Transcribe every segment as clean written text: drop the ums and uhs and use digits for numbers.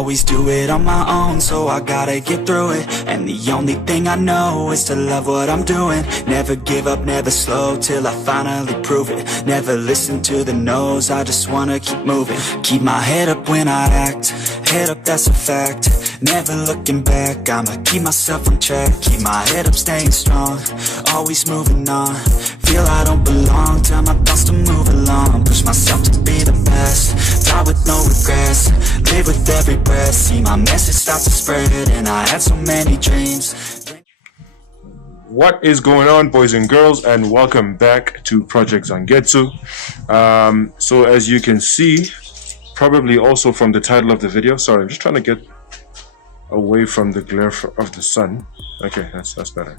always do it on my own, so I gotta get through it. And the only thing I know is to love what I'm doing. Never give up, never slow, till I finally prove it. Never listen to the no's, I just wanna keep moving. Keep my head up when I act, head up, that's a fact. Never looking back, I'ma keep myself on track. Keep my head up, staying strong, always moving on. Feel I don't belong, tell my thoughts to move along. Push myself to be the best, die with no regrets. Live with every breath, see my message start to spread. And I had so many dreams. What is going on, boys and girls, and welcome back to Project Zangetsu. So as you can see, probably also from the title of the video, sorry, I'm just trying to get away from the glare of the sun. Okay, that's better.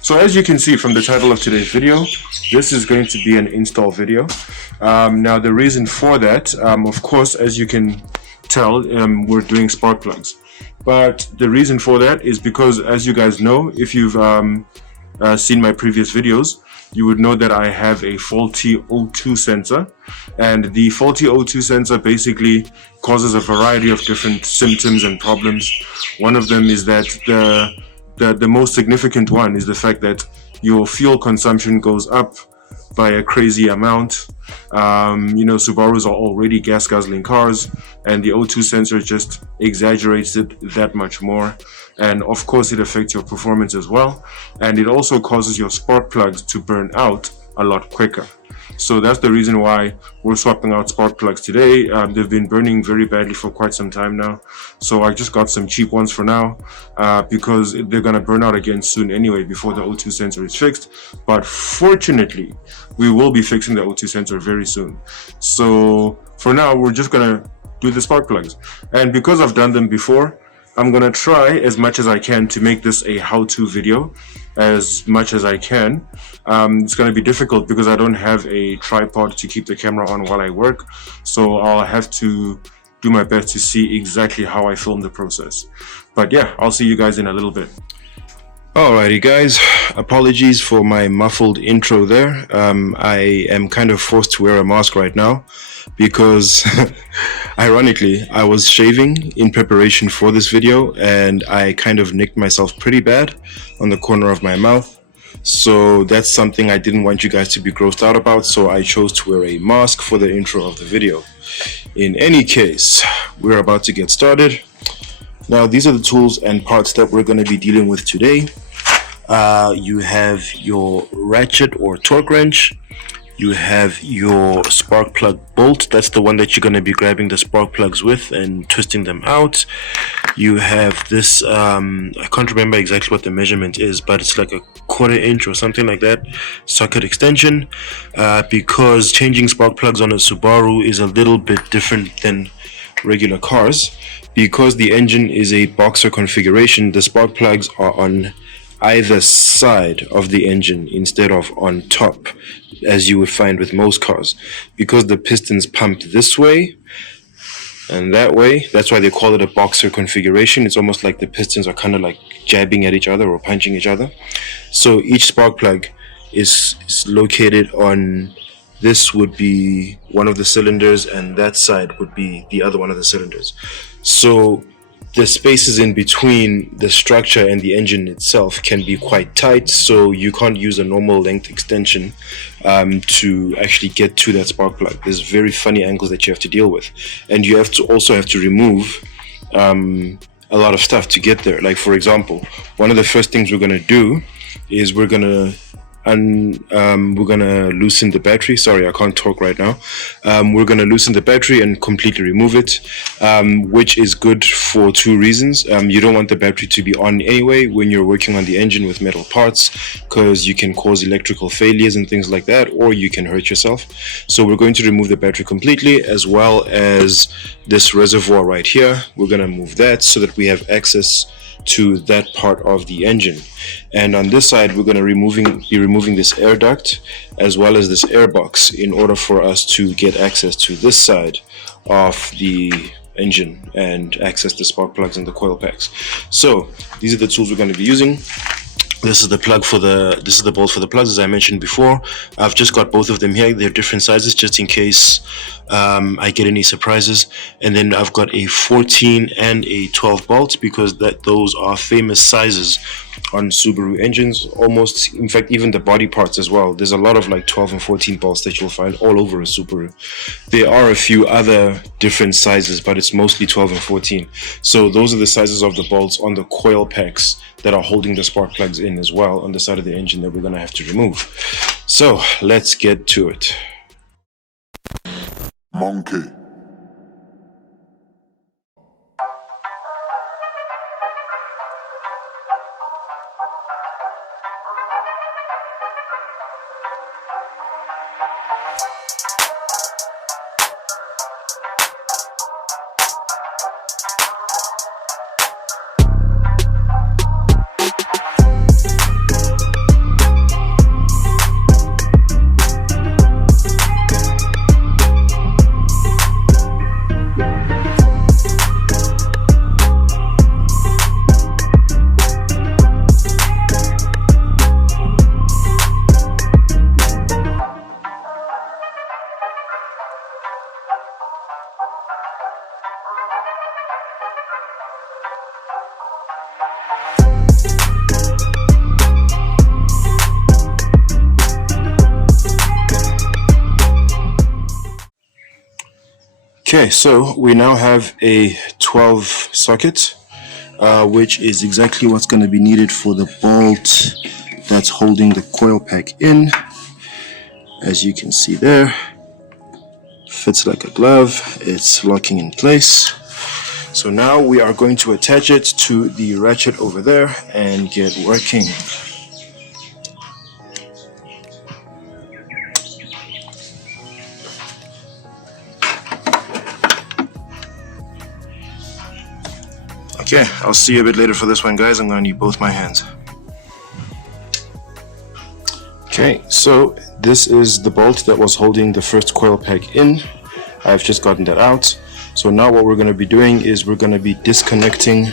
So as you can see from the title of today's video, this is going to be an install video. Now the reason for that, of course, as you can tell, we're doing spark plugs. But the reason for that is because, as you guys know, if you've seen my previous videos, you would know that I have a faulty O2 sensor, and the faulty O2 sensor basically causes a variety of different symptoms and problems. One of them is that the most significant one is the fact that your fuel consumption goes up by a crazy amount. You know, Subarus are already gas guzzling cars, and the O2 sensor just exaggerates it that much more. And of course it affects your performance as well, and it also causes your spark plugs to burn out a lot quicker. So that's the reason why we're swapping out spark plugs today. They've been burning very badly for quite some time now, so I just got some cheap ones for now, because they're gonna burn out again soon anyway before the O2 sensor is fixed. But fortunately, we will be fixing the O2 sensor very soon. So for now, we're just gonna do the spark plugs, and because I've done them before, I'm gonna try as much as I can to make this a how-to video as much as I can. It's gonna be difficult because I don't have a tripod to keep the camera on while I work, so I'll have to do my best to see exactly how I film the process. But yeah, I'll see you guys in a little bit. Alrighty guys, apologies for my muffled intro there. I am kind of forced to wear a mask right now because ironically I was shaving in preparation for this video, and I kind of nicked myself pretty bad on the corner of my mouth. So that's something I didn't want you guys to be grossed out about, so I chose to wear a mask for the intro of the video. In any case, we're about to get started. Now these are the tools and parts that we're going to be dealing with today. You have your ratchet or torque wrench. You have your spark plug bolt. That's the one that you're going to be grabbing the spark plugs with and twisting them out. You have this, I can't remember exactly what the measurement is, but it's like a 1/4 inch or something like that, socket extension, because changing spark plugs on a Subaru is a little bit different than regular cars. Because the engine is a boxer configuration, the spark plugs are on either side of the engine instead of on top, as you would find with most cars. Because the pistons pump this way and that way, that's why they call it a boxer configuration. It's almost like the pistons are kind of like jabbing at each other or punching each other. So each spark plug is located on, this would be one of the cylinders, and that side would be the other one of the cylinders. So the spaces in between the structure and the engine itself can be quite tight, so you can't use a normal length extension to actually get to that spark plug. There's very funny angles that you have to deal with, and you also have to remove a lot of stuff to get there. Like for example, one of the first things we're going to do is we're going to loosen the battery. Sorry, I can't talk right now. We're gonna loosen the battery and completely remove it, which is good for two reasons. You don't want the battery to be on anyway when you're working on the engine with metal parts, because you can cause electrical failures and things like that, or you can hurt yourself. So we're going to remove the battery completely, as well as this reservoir right here. We're gonna move that so that we have access to that part of the engine. And on this side, we're going to be removing this air duct as well as this air box in order for us to get access to this side of the engine and access the spark plugs and the coil packs. So these are the tools we're going to be using. This is the plug for the bolt for the plugs, as I mentioned before. I've just got both of them here. They're different sizes just in case I get any surprises. And then I've got a 14 and a 12 bolt, because those are famous sizes on Subaru engines. Almost, in fact, even the body parts as well. There's a lot of like 12 and 14 bolts that you'll find all over a Subaru. There are a few other different sizes, but it's mostly 12 and 14. So those are the sizes of the bolts on the coil packs that are holding the spark plugs in as well on the side of the engine that we're going to have to remove. So let's get to it. Monkey. Okay, so we now have a 12 socket, which is exactly what's going to be needed for the bolt that's holding the coil pack in. As you can see there, fits like a glove. It's locking in place. So now we are going to attach it to the ratchet over there and get working. Okay, I'll see you a bit later for this one, guys. I'm going to need both my hands. Okay, so this is the bolt that was holding the first coil pack in. I've just gotten that out. So now what we're going to be doing is we're going to be disconnecting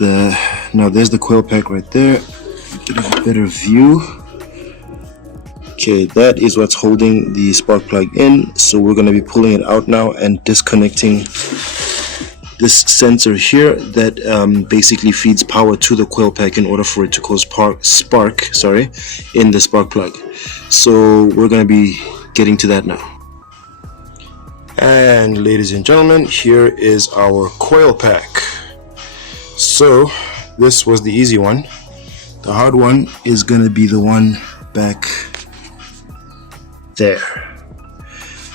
now there's the coil pack right there. Get a better view. Okay, that is what's holding the spark plug in. So we're going to be pulling it out now and disconnecting this sensor here that basically feeds power to the coil pack in order for it to cause spark in the spark plug. So we're going to be getting to that now. And ladies and gentlemen, here is our coil pack. So this was the easy one. The hard one is going to be the one back there.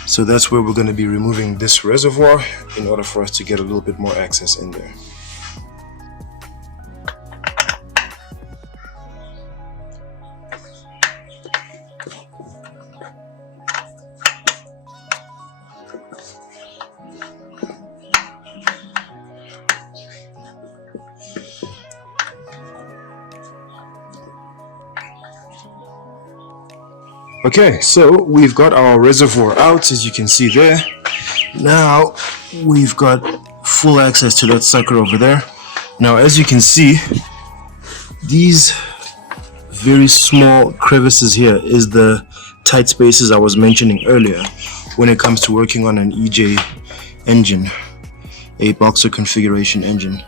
So that's where we're going to be removing this reservoir in order for us to get a little bit more access in there. Okay, so we've got our reservoir out, as you can see there. Now we've got full access to that sucker over there. Now, as you can see, these very small crevices here is the tight spaces I was mentioning earlier when it comes to working on an EJ engine, a boxer configuration engine.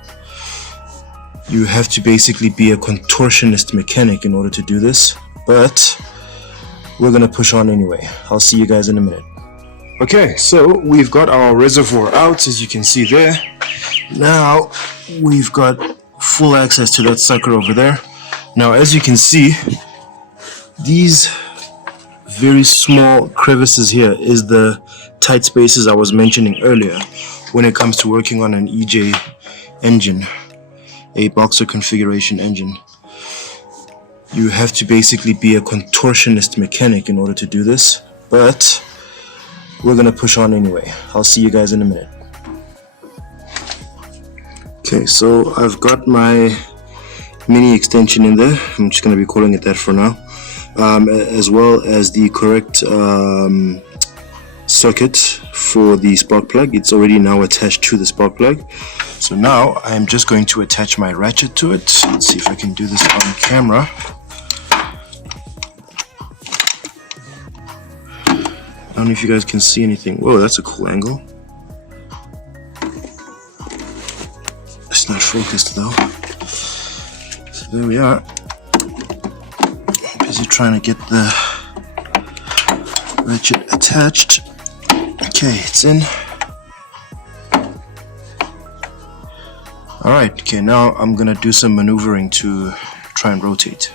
You have to basically be a contortionist mechanic in order to do this, but we're gonna push on anyway. I'll see you guys in a minute. Okay, so we've got our reservoir out, as you can see there. Now we've got full access to that sucker over there. Now, as you can see, these very small crevices here is the tight spaces I was mentioning earlier when it comes to working on an EJ engine, a boxer configuration engine. You have to basically be a contortionist mechanic in order to do this, but we're gonna push on anyway. I'll see you guys in a minute. Okay, so I've got my mini extension in there. I'm just gonna be calling it that for now, as well as the correct socket for the spark plug. It's already now attached to the spark plug. So now I'm just going to attach my ratchet to it. Let's see if I can do this on camera. I don't know if you guys can see anything. Whoa, that's a cool angle. It's not focused though. So there we are. Busy trying to get the ratchet attached. Okay, it's in. Alright, okay, now I'm gonna do some maneuvering to try and rotate.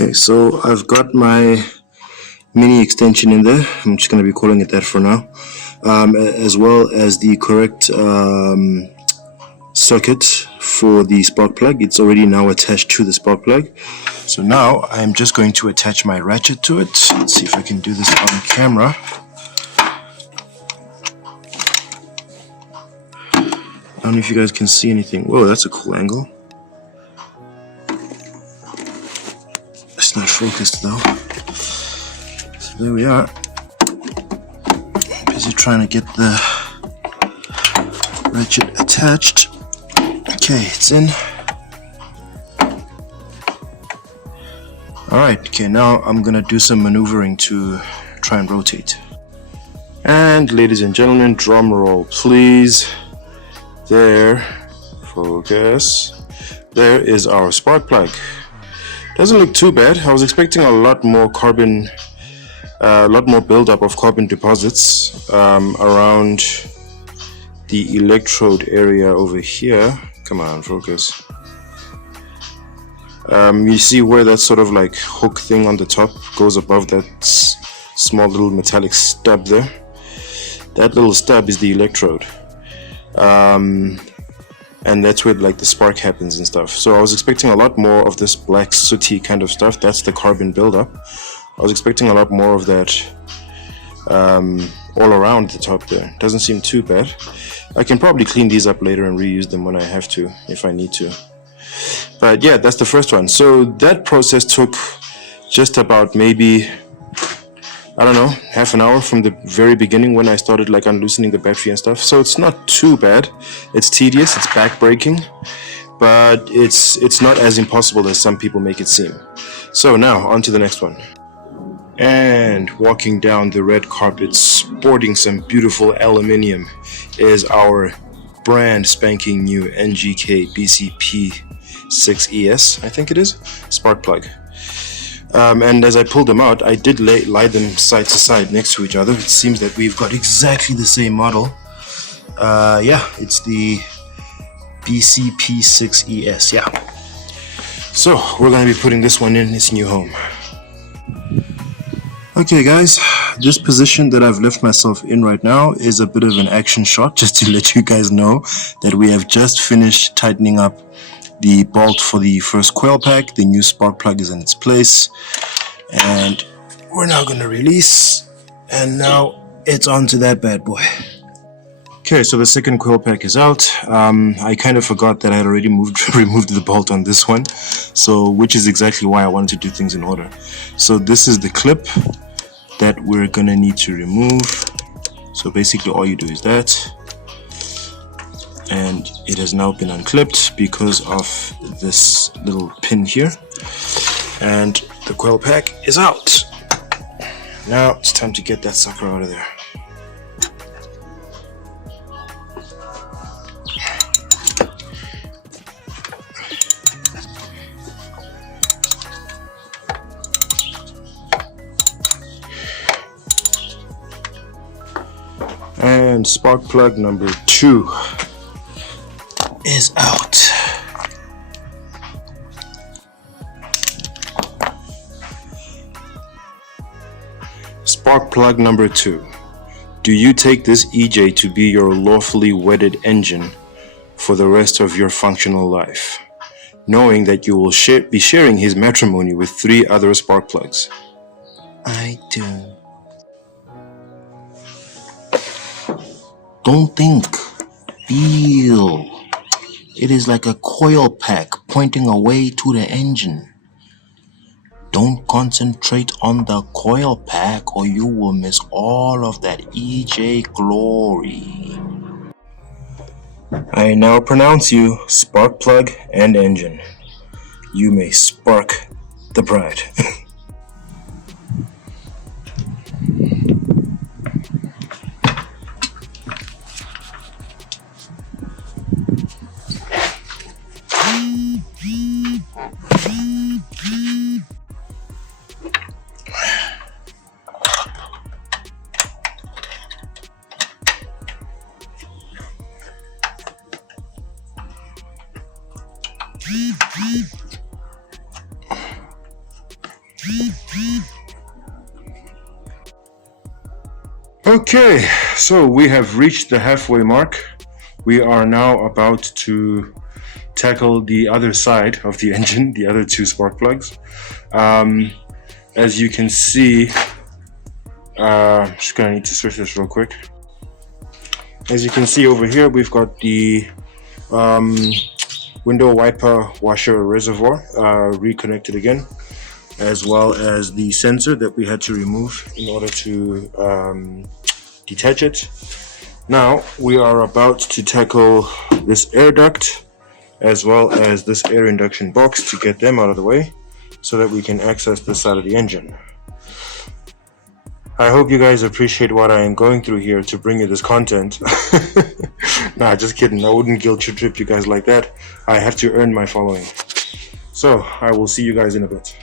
Okay, so I've got my mini extension in there. I'm just going to be calling it that for now, as well as the correct circuit for the spark plug. It's already now attached to the spark plug. So now I'm just going to attach my ratchet to it. Let's see if I can do this on camera. I don't know if you guys can see anything. Whoa, that's a cool angle. It's not focused though. So there we are. Busy trying to get the ratchet attached. Okay, it's in. Alright, okay, now I'm gonna do some maneuvering to try and rotate. And ladies and gentlemen, drum roll please. There, focus. There is our spark plug. Doesn't look too bad. I was expecting a lot more carbon, a lot more buildup of carbon deposits around the electrode area over here. Come on, focus. You see where that sort of like hook thing on the top goes above that small little metallic stub there? That little stub is the electrode. And that's where like the spark happens and stuff. So I was expecting a lot more of this black sooty kind of stuff. That's the carbon buildup. I was expecting a lot more of that all around the top there. Doesn't seem too bad. I can probably clean these up later and reuse them when I have to, if I need to. But yeah, that's the first one. So that process took just about maybe, I don't know, half an hour from the very beginning when I started like unloosening the battery and stuff. So it's not too bad. It's tedious, it's back-breaking, but it's not as impossible as some people make it seem. So now, on to the next one. And walking down the red carpet, sporting some beautiful aluminium, is our brand spanking new NGK BCP6ES, I think it is, spark plug. And as I pulled them out, I did lie them side to side next to each other. It seems that we've got exactly the same model. Yeah, it's the BCP6ES, yeah. So, we're going to be putting this one in its new home. Okay guys, this position that I've left myself in right now is a bit of an action shot, just to let you guys know that we have just finished tightening up the bolt for the first coil pack. The new spark plug is in its place, and we're now going to release, and now it's on to that bad boy. Okay, so the second coil pack is out. I kind of forgot that I had already removed the bolt on this one, so which is exactly why I wanted to do things in order. So this is the clip that we're gonna need to remove. So basically all you do is that, and it has now been unclipped because of this little pin here, and the coil pack is out. Now it's time to get that sucker out of there. And spark plug number 2 is out. Spark plug number 2. Do you take this EJ to be your lawfully wedded engine for the rest of your functional life, knowing that you will be sharing his matrimony with 3 other spark plugs? I do. Don't think. Feel. It is like a coil pack pointing away to the engine. Don't concentrate on the coil pack or you will miss all of that EJ glory. I now pronounce you spark plug and engine. You may spark the bride. Okay, so we have reached the halfway mark. We are now about to tackle the other side of the engine, the other two spark plugs. As you can see, I'm just gonna need to switch this real quick. As you can see over here, we've got the window wiper washer reservoir reconnected again, as well as the sensor that we had to remove in order to detach it. Now we are about to tackle this air duct as well as this air induction box to get them out of the way so that we can access this side of the engine. I hope you guys appreciate what I am going through here to bring you this content. Nah, just kidding. I wouldn't guilt trip you guys like that. I have to earn my following. So I will see you guys in a bit.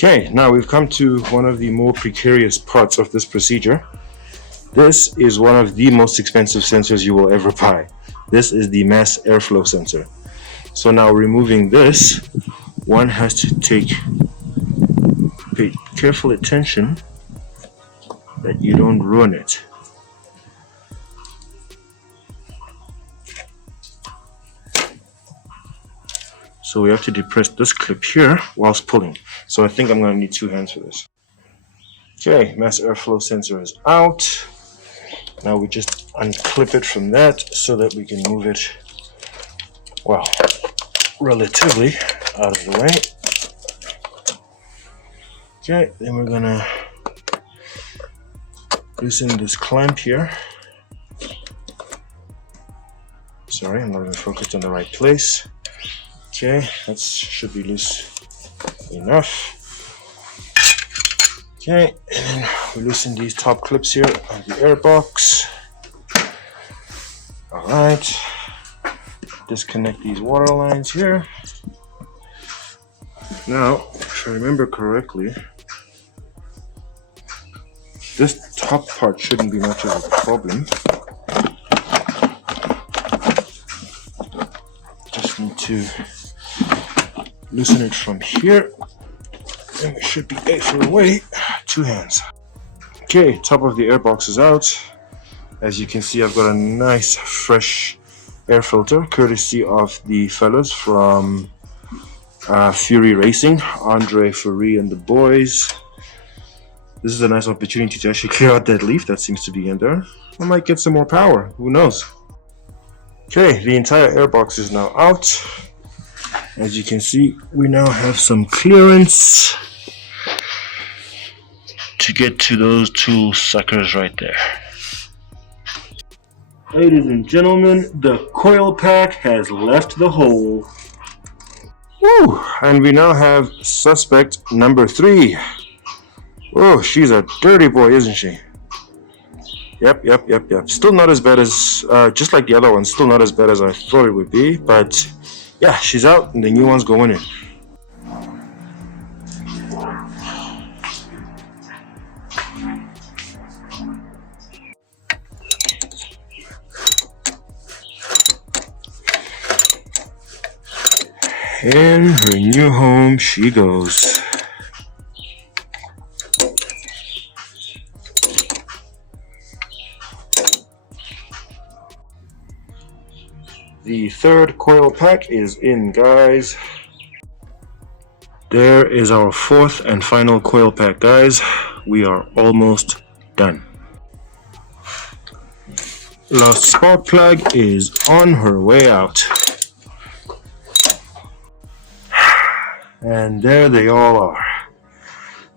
Okay, now we've come to one of the more precarious parts of this procedure. This is one of the most expensive sensors you will ever buy. This is the mass airflow sensor. So now removing this, one has to pay careful attention that you don't ruin it. So we have to depress this clip here whilst pulling. So I think I'm going to need two hands for this. Okay, mass airflow sensor is out. Now we just unclip it from that so that we can move it, well, relatively out of the way. Okay, then we're going to loosen this clamp here. Sorry, I'm not even focused on the right place. Okay, that should be loose enough. Okay, and then we loosen these top clips here on the air box. Alright, disconnect these water lines here. Now, if I remember correctly, this top part shouldn't be much of a problem. Just need to loosen it from here, and we should be for away. Two hands. Okay, top of the air box is out. As you can see, I've got a nice fresh air filter, courtesy of the fellas from Fury Racing, Andre, Fury, and the boys. This is a nice opportunity to actually clear out that leaf that seems to be in there. I might get some more power, who knows. Okay, the entire air box is now out. As you can see, we now have some clearance to get to those two suckers right there. Ladies and gentlemen, the coil pack has left the hole. Woo! And we now have suspect number 3. Oh, she's a dirty boy, isn't she? Yep. Still not as bad as, just like the other one, still not as bad as I thought it would be, but yeah, she's out and the new one's going in. In her new home she goes. The third coil pack is in, guys. There is our fourth and final coil pack, guys. We are almost done. Last spark plug is on her way out. And there they all are.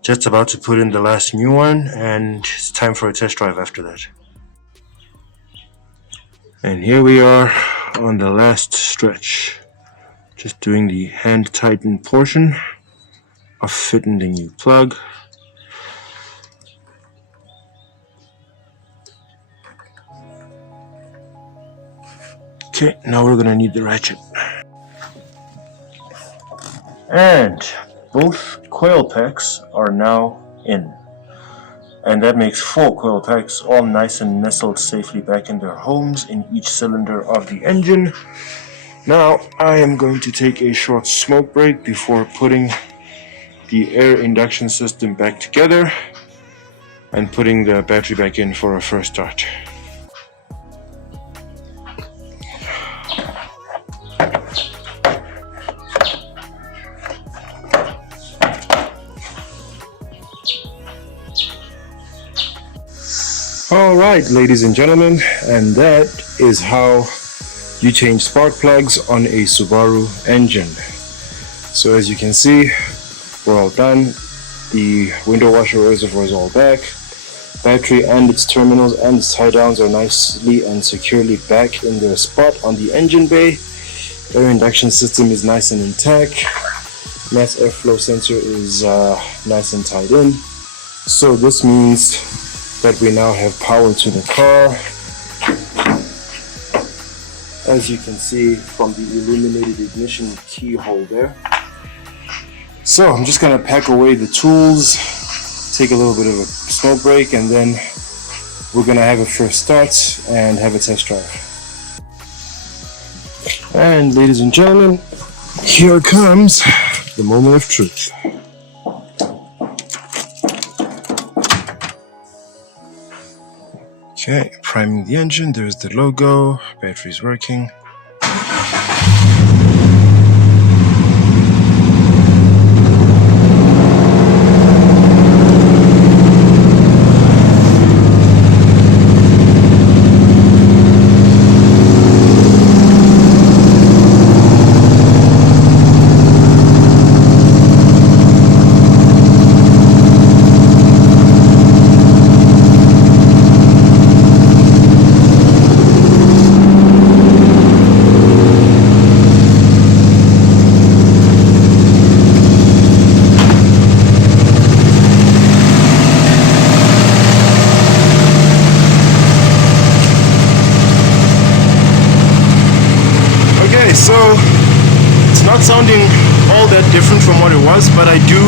Just about to put in the last new one, and it's time for a test drive after that. And here we are on the last stretch. Just doing the hand tightened portion of fitting the new plug. Okay, now we're gonna need the ratchet. And both coil packs are now in. And that makes 4 coil packs, all nice and nestled safely back in their homes in each cylinder of the engine. Now I am going to take a short smoke break before putting the air induction system back together and putting the battery back in for a first start. Alright, ladies and gentlemen, and that is how you change spark plugs on a Subaru engine. So as you can see, we're all done. The window washer reservoir is all back. Battery and its terminals and its tie downs are nicely and securely back in their spot on the engine bay. Air induction system is nice and intact. Mass airflow sensor is nice and tied in. So this means that we now have power to the car, as you can see from the illuminated ignition keyhole there. So I'm just gonna pack away the tools, take a little bit of a smoke break, and then we're gonna have a first start and have a test drive. And ladies and gentlemen, here comes the moment of truth. Okay, priming the engine, there's the logo, battery's working. So it's not sounding all that different from what it was, but I do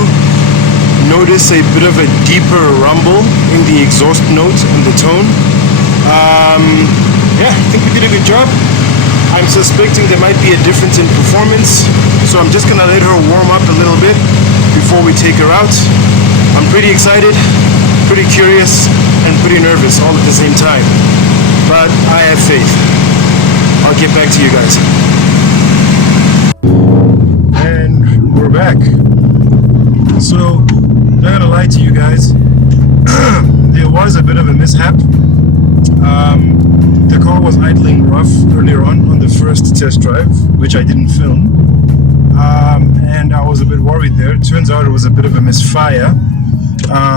notice a bit of a deeper rumble in the exhaust note and the tone. Yeah, I think we did a good job. I'm suspecting there might be a difference in performance, so I'm just gonna let her warm up a little bit before we take her out. I'm pretty excited, pretty curious, and pretty nervous all at the same time, but I have faith. I'll get back to you guys. And we're back. So, not gonna lie to you guys, there was a bit of a mishap. The car was idling rough earlier on the first test drive, which I didn't film. And I was a bit worried there. Turns out it was a bit of a misfire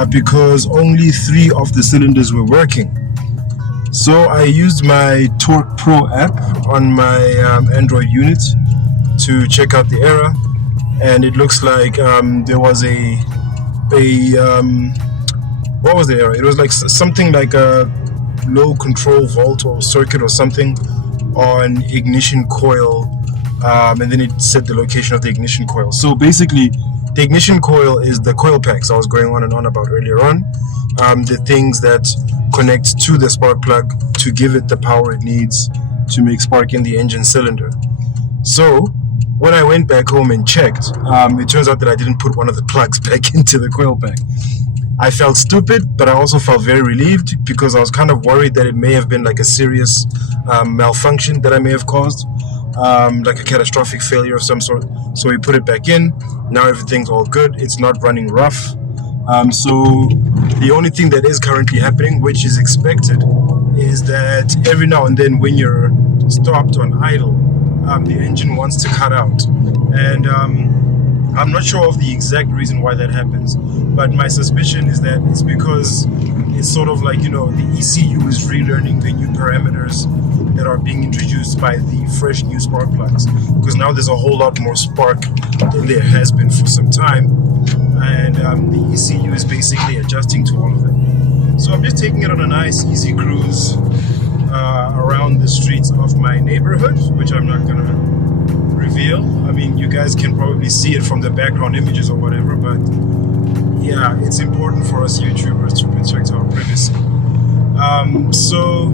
because only 3 of the cylinders were working. So I used my Torque Pro app on my Android unit to check out the error, and it looks like there was what was the error? It was like something like a low control volt or circuit or something on ignition coil, and then it said the location of the ignition coil. So basically, the ignition coil is the coil packs I was going on and on about earlier on, the things that connect to the spark plug to give it the power it needs to make spark in the engine cylinder. So when I went back home and checked, it turns out that I didn't put one of the plugs back into the coil pack. I felt stupid, but I also felt very relieved because I was kind of worried that it may have been like a serious malfunction that I may have caused, like a catastrophic failure of some sort. So we put it back in. Now everything's all good. It's not running rough. So the only thing that is currently happening, which is expected, is that every now and then when you're stopped on idle, the engine wants to cut out. And I'm not sure of the exact reason why that happens, but my suspicion is that it's because it's sort of like, the ECU is relearning the new parameters that are being introduced by the fresh new spark plugs, because now there's a whole lot more spark than there has been for some time, and the ECU is basically adjusting to all of that. So I'm just taking it on a nice easy cruise around the streets of my neighborhood, which I'm not gonna reveal. I mean, you guys can probably see it from the background images or whatever, but yeah, it's important for us YouTubers to protect our privacy. So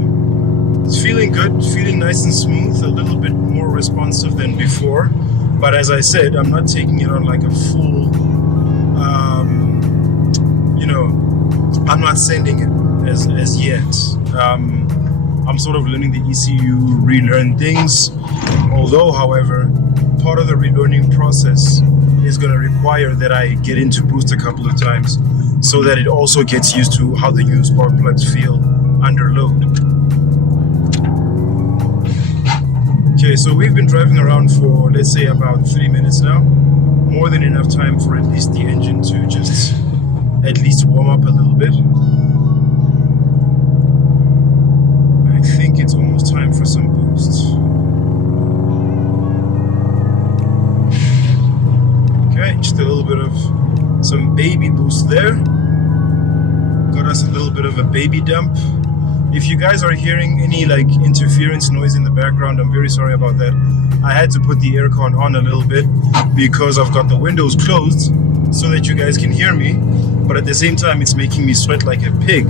it's feeling good, feeling nice and smooth, a little bit more responsive than before, but as I said, I'm not taking it on like a full I'm not sending it as yet. I'm sort of learning the ECU relearn things, although, however, part of the relearning process is going to require that I get into boost a couple of times so that it also gets used to how the new spark plugs feel under load. Okay, so we've been driving around for, let's say, about 3 minutes now. More than enough time for at least the engine to just at least warm up a little bit. I think it's almost time for some boost. Okay, just a little bit of some baby boost there. Got us a little bit of a baby dump. If you guys are hearing any like interference noise in the background, I'm very sorry about that. I had to put the aircon on a little bit because I've got the windows closed so that you guys can hear me, but at the same time it's making me sweat like a pig.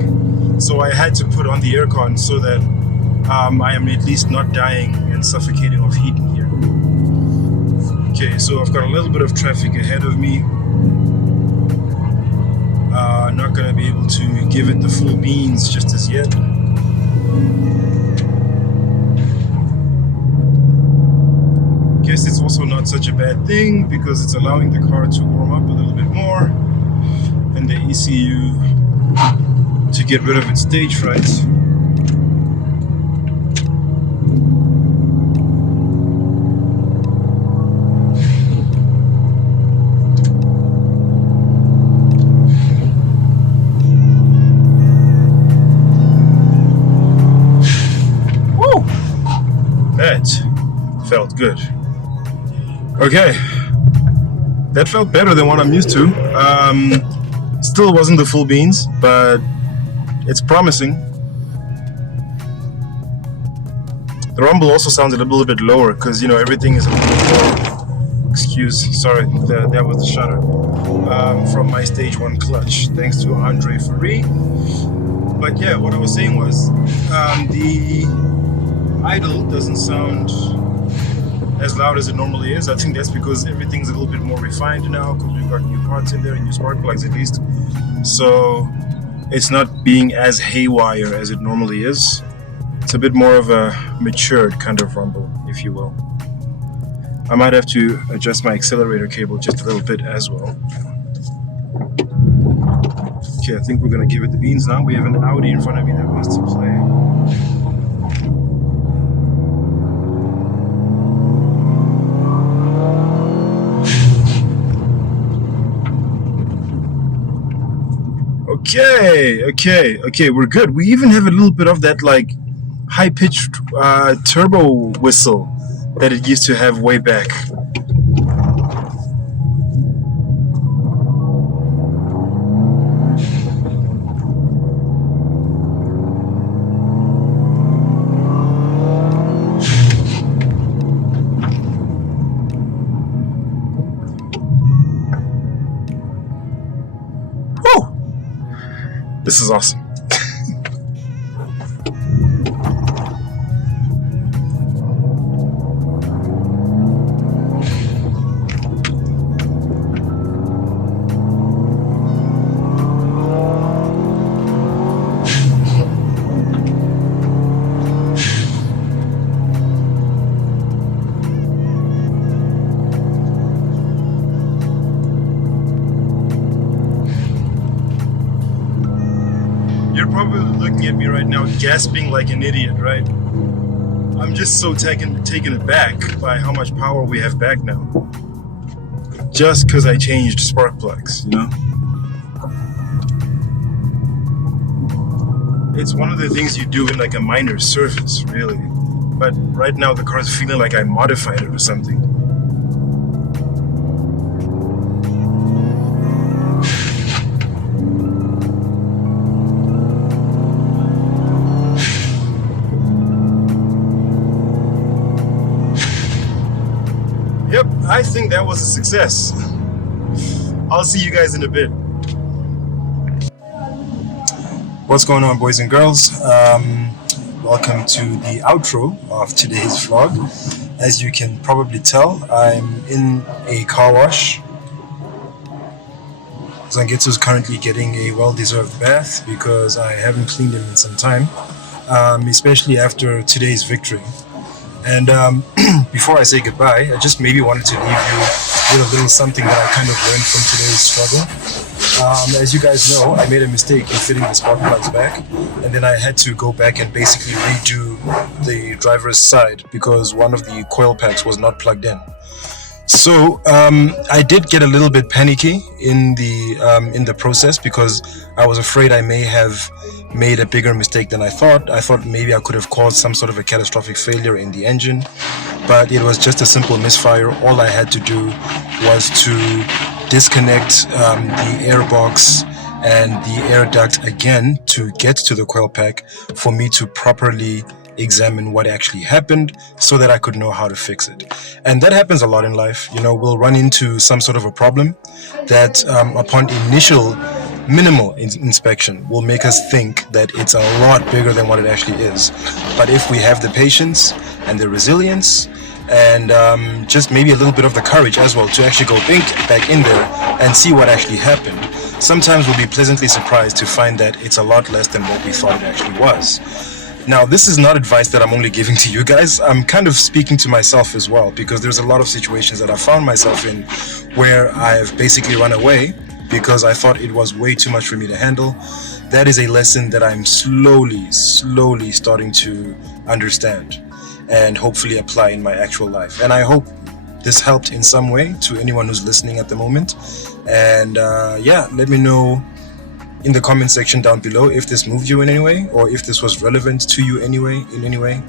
So I had to put on the aircon so that I am at least not dying and suffocating of heat in here. Okay, so I've got a little bit of traffic ahead of me. Not gonna be able to give it the full beans just as yet. Guess it's also not such a bad thing because it's allowing the car to warm up a little bit more and the ECU to get rid of its stage fright. Woo! That felt good. Okay, that felt better than what I'm used to. Still wasn't the full beans, but it's promising. The rumble also sounded a little bit lower because, everything is a little bit more, sorry, that was the shutter, from my stage 1 clutch, thanks to Andre Ferry. But yeah, what I was saying was, the idle doesn't sound as loud as it normally is. I think that's because everything's a little bit more refined now because we've got new parts in there and new spark plugs at least. So it's not being as haywire as it normally is. It's a bit more of a matured kind of rumble, if you will. I might have to adjust my accelerator cable just a little bit as well. Okay, I think we're gonna give it the beans now. We have an Audi in front of me that wants to play. Okay, we're good. We even have a little bit of that like high-pitched turbo whistle that it used to have way back. This is awesome. You're probably looking at me right now gasping like an idiot, right? I'm just so taken aback by how much power we have back now. Just because I changed spark plugs, you know? It's one of the things you do in like a minor service, really. But right now the car's feeling like I modified it or something. Yep, I think that was a success. I'll see you guys in a bit. What's going on, boys and girls? Welcome to the outro of today's vlog. As you can probably tell, I'm in a car wash. Zangetsu is currently getting a well-deserved bath because I haven't cleaned him in some time, especially after today's victory. And before I say goodbye, I just maybe wanted to leave you with a little something that I kind of learned from today's struggle. As you guys know, I made a mistake in fitting the spark plugs back, and then I had to go back and basically redo the driver's side because one of the coil packs was not plugged in. So I did get a little bit panicky in the process because I was afraid I may have made a bigger mistake than I thought. I thought maybe I could have caused some sort of a catastrophic failure in the engine, but it was just a simple misfire. All I had to do was to disconnect the air box and the air duct again to get to the coil pack for me to properly examine what actually happened so that I could know how to fix it. And that happens a lot in life. You know, we'll run into some sort of a problem that upon initial minimal inspection will make us think that it's a lot bigger than what it actually is. But if we have the patience and the resilience and just maybe a little bit of the courage as well to actually go back in there and see what actually happened, sometimes we'll be pleasantly surprised to find that it's a lot less than what we thought it actually was. Now, this is not advice that I'm only giving to you guys. I'm kind of speaking to myself as well, because there's a lot of situations that I found myself in where I've basically run away because I thought it was way too much for me to handle. That is a lesson that I'm slowly starting to understand and hopefully apply in my actual life. And I hope this helped in some way to anyone who's listening at the moment. And yeah, let me know in the comment section down below if this moved you in any way or if this was relevant to you in any way.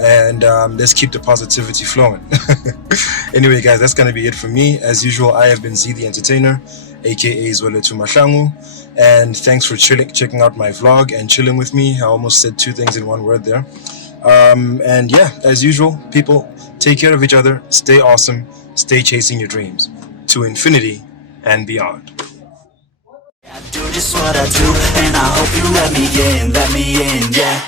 And let's keep the positivity flowing. Anyway, guys, that's gonna be it for me. As usual, I have been Z the Entertainer, aka Zwelethu Mahlangu, and thanks for checking out my vlog and chilling with me. I almost said two things in one word there. And yeah, as usual, people, take care of each other, stay awesome, stay chasing your dreams to infinity and beyond. I do just what I do, and I hope you let me in, yeah.